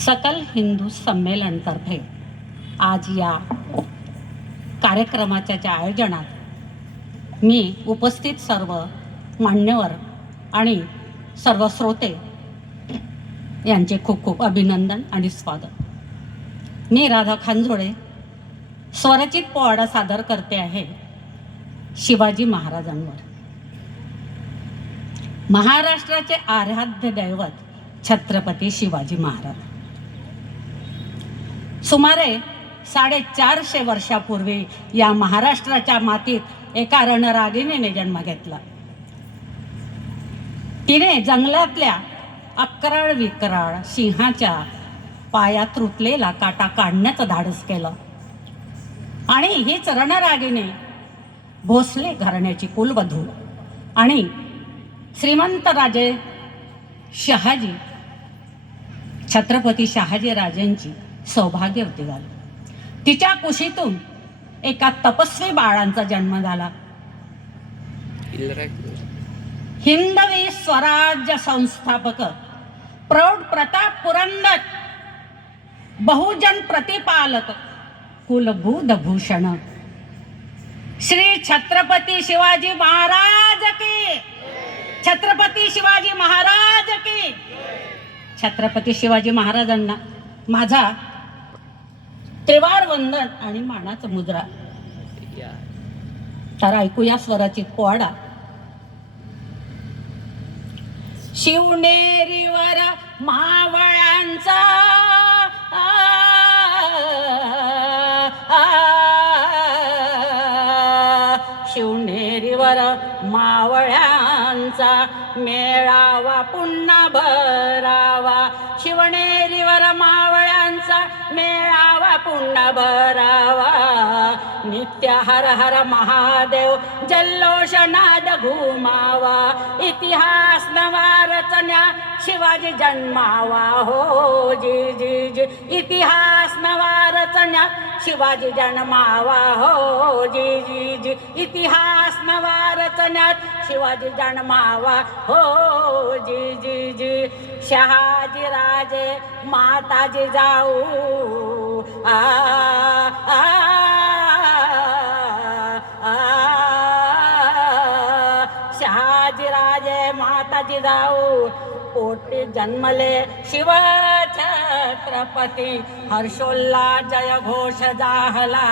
सकल हिंदू संमेलनतर्फे आज या कार्यक्रमाच्या ज्या आयोजनात मी उपस्थित सर्व मान्यवर आणि सर्व श्रोते यांचे खूप खूप अभिनंदन आणि स्वागत. मी राधा खानजोडे स्वरचित पोवाडा सादर करते आहे शिवाजी महाराजांवर. महाराष्ट्राचे आराध्य दैवत छत्रपती शिवाजी महाराज सुमारे 450 वर्षापूर्वी या महाराष्ट्राच्या मातीत एका रणरागिणीने जन्म घेतला. तिने जंगलातल्या अक्राळ विक्राळ सिंहाच्या पायात रुतलेला काटा काढण्याचं धाडस केलं आणि हीच रणरागिणी भोसले घराण्याची कुलवधू आणि श्रीमंत राजे शहाजी छत्रपती शहाजी राजांची सौभाग्यवती झाली. तिच्या कुशीतून एका तपस्वी बाळांचा जन्म झाला. हिंदवी स्वराज्य संस्थापक प्रौढ प्रताप पुरंदर बहुजन प्रतिपालक कुलभूत भूषण श्री छत्रपती शिवाजी महाराज की. छत्रपती शिवाजी महाराज की. छत्रपती शिवाजी महाराजांना माझा त्रिवार वंदन आणि मानाचा मुद्रा. तर ऐकूया स्वराचित पोवाडा. शिवनेरीवर मावळ्यांचा शिवनेरीवर मावळ्यांचा मेळावा पुन्हा भरावा. शिवनेरीवर मावळ्यांचा मेळावा पुन्हा भरावा. नित्य हर हर महादेव जल्लोष नाद घुमावा. इतिहास नवा रचन्या शिवाजी जन्मावा. हो जी जी जी इतिहास नवा रचन्या शिवाजी जन्मावा. हो जी जी जी इतिहास नवा रचन्यात शिवाजी जन्मावा. हो जी जी जी शहाजी राजे माताजी जाऊ आ आ शहाजी राजे माताजी जाऊ पोटी जन्मले शिव छत्रपती. हर्षोल्लास जय घोष जाहला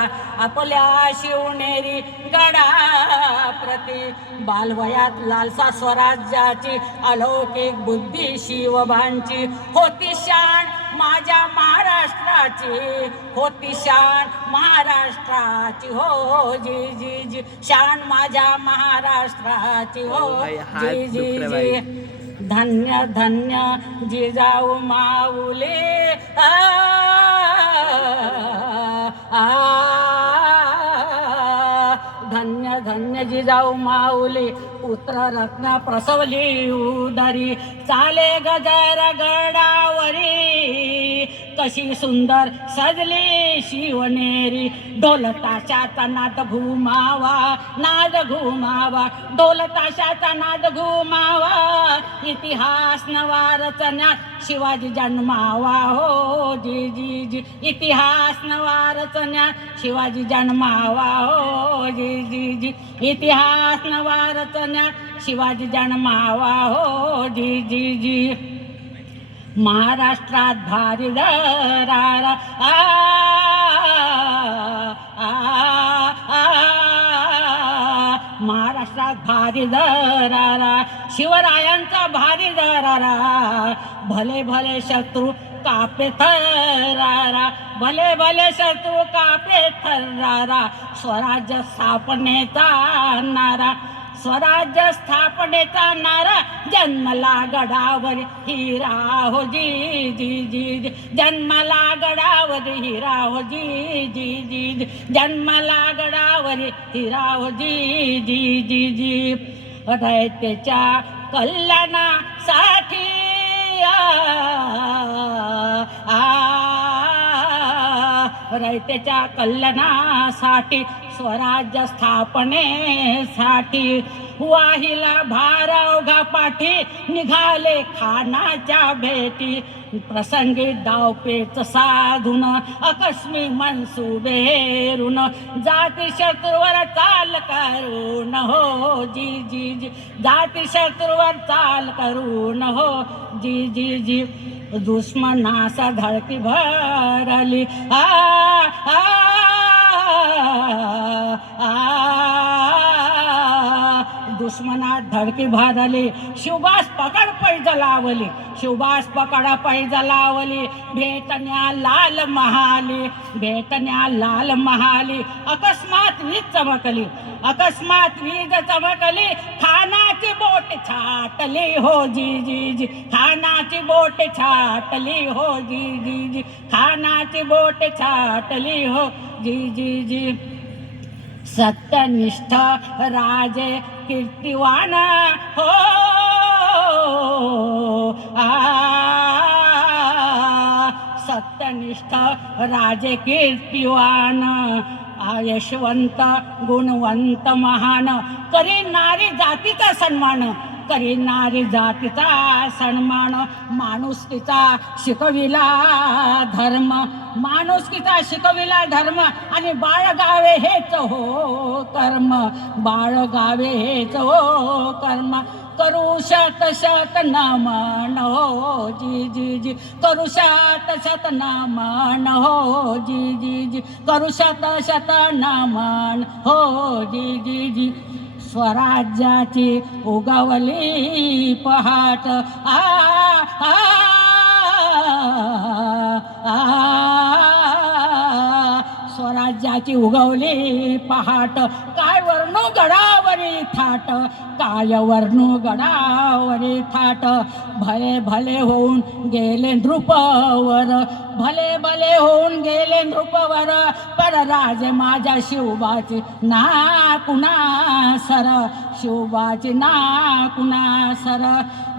आपल्या शिवनेरी गडाप्रती. बालवयात लालसा स्वराज्याची अलौकिक बुद्धी शिवबांची होती शान माझ्या महाराष्ट्राची. होती शान महाराष्ट्राची. हो जी जी जी शान माझ्या महाराष्ट्राची. हो जी जी जी धन्य धन्य जिजाऊ माऊले धन्य धन्य जिजाऊ माऊली. पुत्र रत्न प्रसवली उदरी चाले गजर गडावरी. कशी सुंदर सजली शिवनेरी ढोल ताशाचा नाद घुमावा. नाद घुमावा ढोल ताशाचा नाद घुमावा. इतिहास नवा रचण्यात शिवाजी जन्मावा. हो जी जी जी इतिहास नवा रचण्यात शिवाजी जन्मावा. हो जी जी जी इतिहास नवा रचण्यात शिवाजी जन्मावा. हो जी जी जी महाराष्ट्रात भारी दरारा महाराष्ट्रात भारी दरारा. शिवरायांचा भारी दरारा. भले भले शत्रू कापे थरारा. भले भले शत्रू कापे थरारा. स्वराज्य स्थापनेचा नारा. स्वराज्य स्थापनेचा नारा जन्मला गडावर हिरा. हो जी जी जी जन्मला गडावर हिरा. हो जी जी जी जन्मला गडावर हिरा. हो जी जी जी जी रयतेच्या कल्याणासाठी रयतेच्या कल्याणासाठी स्वराज्य स्थापनेसाठी वाहिला भारावघा पाठी निघाले खानाच्या भेटी प्रसंगी डावपेच साधून अकस्मी मनसुबे हेरून जाती शत्रूवर चाल करून हो जी जी जी जाती शत्रूवर चाल करून हो जी जी जी दुश्मनासा धडकी भरली आ आ दुश्मनात धडकी भरली शिवबास पकड पैज लावली शिवबास पकड पैज लावली भेटण्या लाल महाली भेटण्या लाल महाली अकस्मात वीज चमकली अकस्मात वीज चमकली खानाची बोट छाटली हो जी जी जी खानाची बोट छाटली हो जी जी जी खानाची बोट छाटली हो जी जी जी सत्यनिष्ठ राजे कीर्तिवान हो सत्यनिष्ठ राजे कीर्तिवान यशवंत गुणवंत महान करी नारी जातीचा सन्मान करी नारी जातीचा सन्मान माणुसकीचा शिकविला धर्म माणुसकीचा शिकविला धर्म आणि बाळगावे हेच हो कर्म बाळगावे हेच हो कर्म करू शत शत नमन हो जी जी जी करू शत शत नमन हो जी जी जी करू शत शत नमन हो जी जी जी स्वराज्याची उगवली पहाट आ आ स्वराज्याची उगवली पहाट काय वर्णू गडावरी थाट काय वर्णू गडावरी थाट भले भले होऊन गेले नृपवर भले भले होऊन गेले नृपवर पर राजे माझ्या शिवबाची ना कुणा सर शिवबाची ना कुणा सर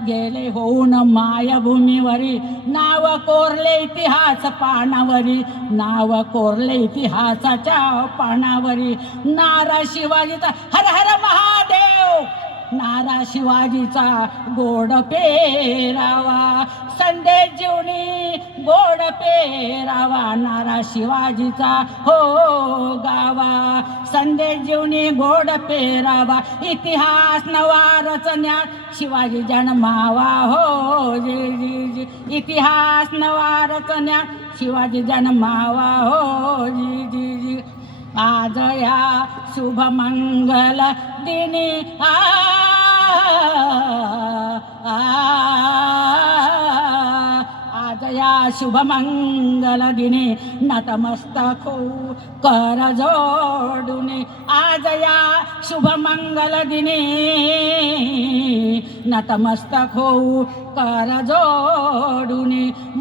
गेले होऊन मायभूमीवरी नाव कोरले इतिहास पानावरी नाव कोरले इतिहासाच्या पानावरी नारा शिवाजीचा हर हर महादेव नारा शिवाजीचा गोड पेरावा संदेश जीवनी गोड पेरावा नारा शिवाजीचा हो गावा संदेश जीवनी गोड पेरावा इतिहास नवा रचण्यात शिवाजी जन्मावा हो जी जी जी इतिहास नवा रचण्यात शिवाजी जन्मावा हो जी जी जी आज या शुभमंगल दिनी आज या शुभमंगल दिनी नतमस्तक होऊ कर जोडून आज या शुभमंगल दिनी नतमस्तक होऊ कर जोडून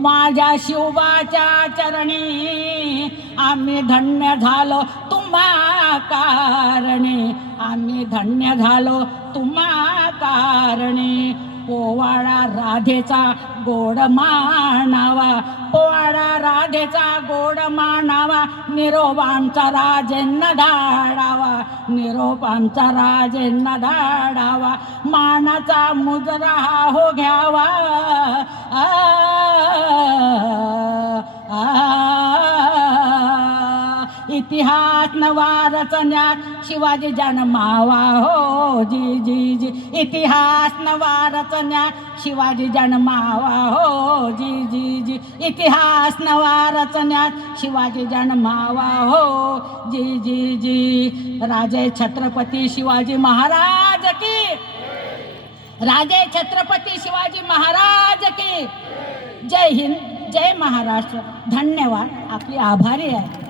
माझ्या शिवबाच्या चरणी आम्ही धन्य झालो तुम्हा कारणे आम्ही धन्य झालो तुम्हा कारणे पोवाडा राधेचा गोड मानावा पोवाडा राधेचा गोड मानावा निरोप आमचा राजेंना धाडावा निरोप आमचा राजेंना धाडावा मानाचा मुजरा हो घ्यावा इतिहास नवा रचण्यात शिवाजी जन्मावा हो जी जी जी इतिहास नवा रचण्यात शिवाजी जन्मावा हो जी जी जी इतिहास नवा रचण्यात शिवाजी जन्मावा हो जी जी जी राजे छत्रपती शिवाजी महाराज की राजे छत्रपती शिवाजी महाराज की जय हिंद जय महाराष्ट्र धन्यवाद आपली आभारी आहे.